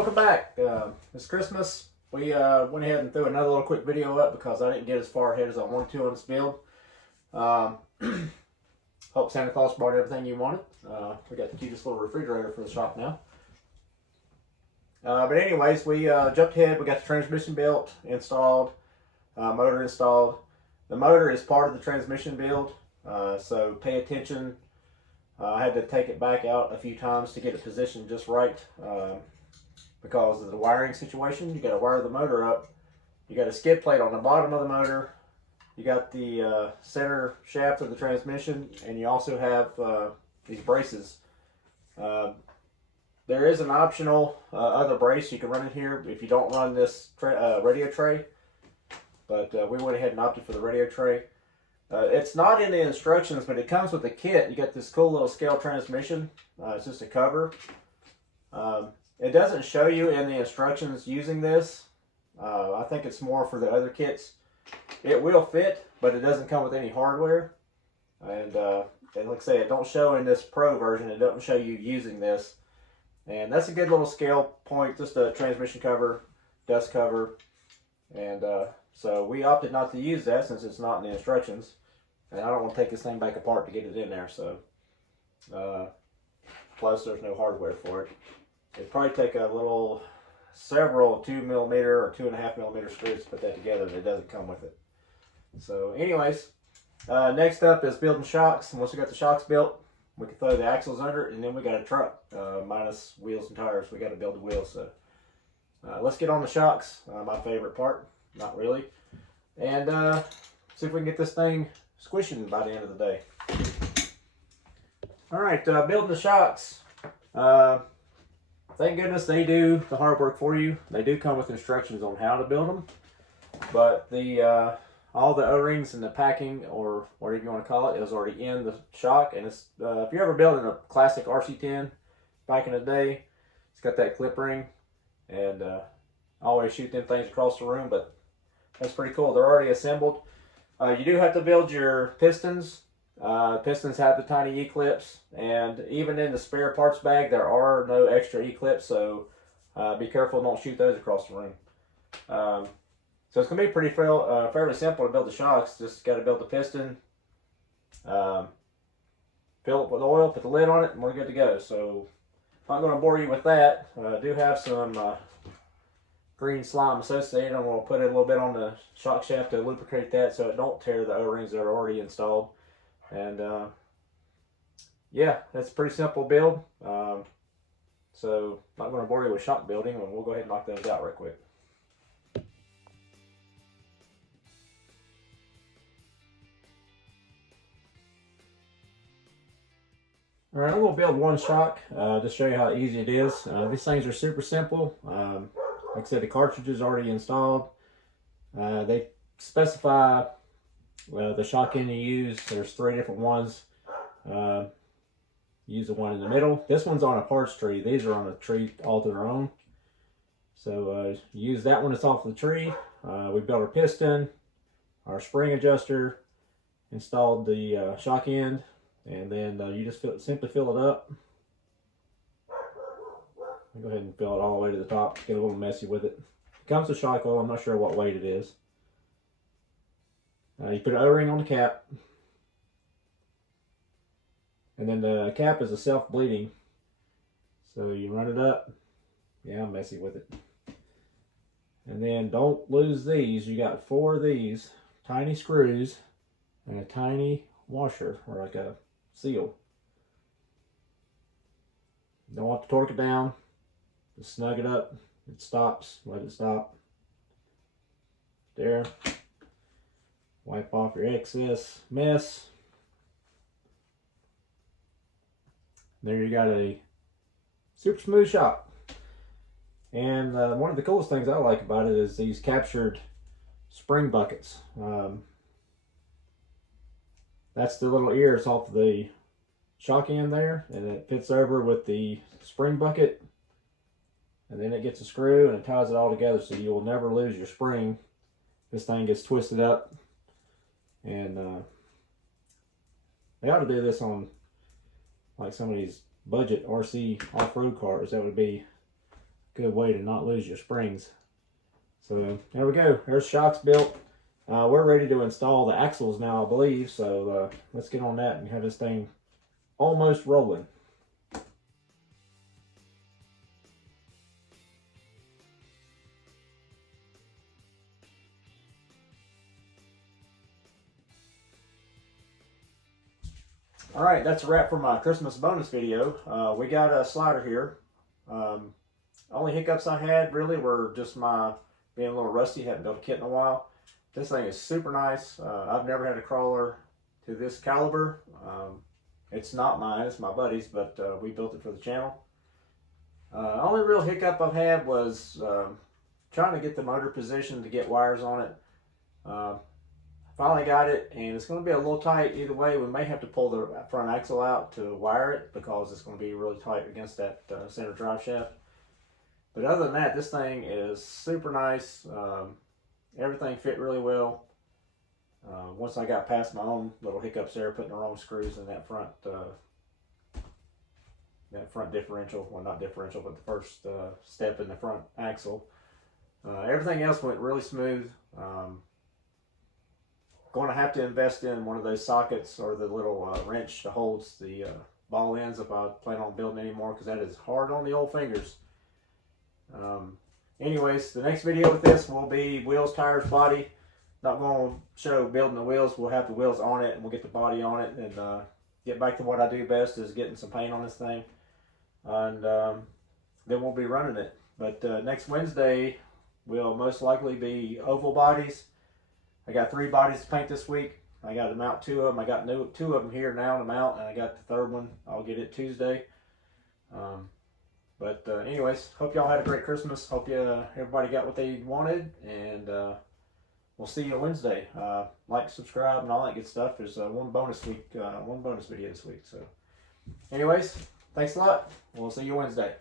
welcome back. It's Christmas. We went ahead and threw another little quick video up because I didn't get as far ahead as I wanted to on this build. Hope Santa Claus brought everything you wanted. We got the cutest little refrigerator for the shop now. But anyways, we jumped ahead. We got the transmission built, installed, motor installed. The motor is part of the transmission build, so pay attention. I had to take it back out a few times to get it positioned just right because of the wiring situation. You got to wire the motor up. You got a skid plate on the bottom of the motor. You got the center shaft of the transmission, and you also have these braces. There is an optional other brace you can run in here if you don't run this radio tray, but we went ahead and opted for the radio tray. It's not in the instructions, but it comes with the kit. You got this cool little scale transmission. It's just a cover. It doesn't show you in the instructions using this. I think it's more for the other kits. It will fit, but it doesn't come with any hardware. And like I say, it don't show in this Pro version. It doesn't show you using this. And that's a good little scale point, just a transmission cover, dust cover. And so we opted not to use that since it's not in the instructions. And I don't want to take this thing back apart to get it in there, so. Plus there's no hardware for it. It'd probably take several 2mm or 2.5mm screws to put that together, and it doesn't come with it. So anyways, next up is building shocks. And once we got the shocks built, we can throw the axles under it, and then we got a truck, minus wheels and tires. We got to build the wheels, so. Let's get on the shocks, my favorite part. Not really. And see if we can get this thing squishing by the end of the day. Alright, building the shocks. Thank goodness they do the hard work for you. They do come with instructions on how to build them. But the all the O-rings and the packing, or whatever you want to call it, is already in the shock. And it's if you're ever building a classic RC10 back in the day, it's got that clip ring. And I always shoot them things across the room, but that's pretty cool. They're already assembled. You do have to build your pistons. Pistons have the tiny E-clips, and even in the spare parts bag there are no extra E-clips, so be careful, don't shoot those across the room. So it's going to be pretty fairly simple to build the shocks. Just got to build the piston, fill it with oil, put the lid on it, and we're good to go. So I'm not going to bore you with that. I do have some green slime associated. I'm going to put it a little bit on the shock shaft to lubricate that so it don't tear the O-rings that are already installed. And yeah, that's a pretty simple build. So I'm not going to bore you with shock building, and we'll go ahead and knock those out right quick. Alright, I'm going to build one shock, just show you how easy it is. These things are super simple. Like I said, the cartridge is already installed. They specify the shock end you use. There's 3 different ones. Use the one in the middle. This one's on a parts tree. These are on a tree all to their own. So use that one that's off the tree. We built our piston, our spring adjuster, installed the shock end. And then you just simply fill it up. I'll go ahead and fill it all the way to the top. Get a little messy with it. It comes with shock oil. I'm not sure what weight it is. You put an O-ring on the cap. And then the cap is a self-bleeding. So you run it up. Yeah, I'm messy with it. And then don't lose these. You got 4 of these tiny screws and a tiny washer, or like a seal. Don't want to torque it down. Just snug it up. It stops. Let it stop. There. Wipe off your excess mess. There you got a super smooth shock. And one of the coolest things I like about it is these captured spring buckets. That's the little ears off the shock end there, and it fits over with the spring bucket, and then it gets a screw and it ties it all together so you will never lose your spring. This thing gets twisted up, and they ought to do this on like some of these budget RC off-road cars. That would be good way to not lose your springs. So there we go. There's shocks built. We're ready to install the axles now, I believe. So let's get on that and have this thing almost rolling. All right, that's a wrap for my Christmas bonus video. We got a slider here. Only hiccups I had really were just my being a little rusty, hadn't built a kit in a while. This thing is super nice. I've never had a crawler to this caliber. It's not mine, it's my buddy's, but we built it for the channel. Only real hiccup I've had was trying to get the motor positioned to get wires on it. Finally got it, and it's going to be a little tight either way. We may have to pull the front axle out to wire it because it's going to be really tight against that center drive shaft. But other than that, this thing is super nice. Everything fit really well. Once I got past my own little hiccups there, putting the wrong screws in that front differential, well, not differential, but the first step in the front axle. Everything else went really smooth. Going to have to invest in one of those sockets or the little wrench that holds the ball ends if I plan on building anymore, because that is hard on the old fingers. Anyways, the next video with this will be wheels, tires, body. Not going to show building the wheels. We'll have the wheels on it and we'll get the body on it and get back to what I do best, is getting some paint on this thing. And then we'll be running it. But next Wednesday will most likely be oval bodies. I got 3 bodies to paint this week. I got to mount 2 of them. I got 2 of them here now to mount, and I got the 3rd one. I'll get it Tuesday. Anyways, hope y'all had a great Christmas. Hope everybody got what they wanted, and we'll see you Wednesday. Like, subscribe, and all that good stuff. There's one bonus video this week. So, anyways, thanks a lot. We'll see you Wednesday.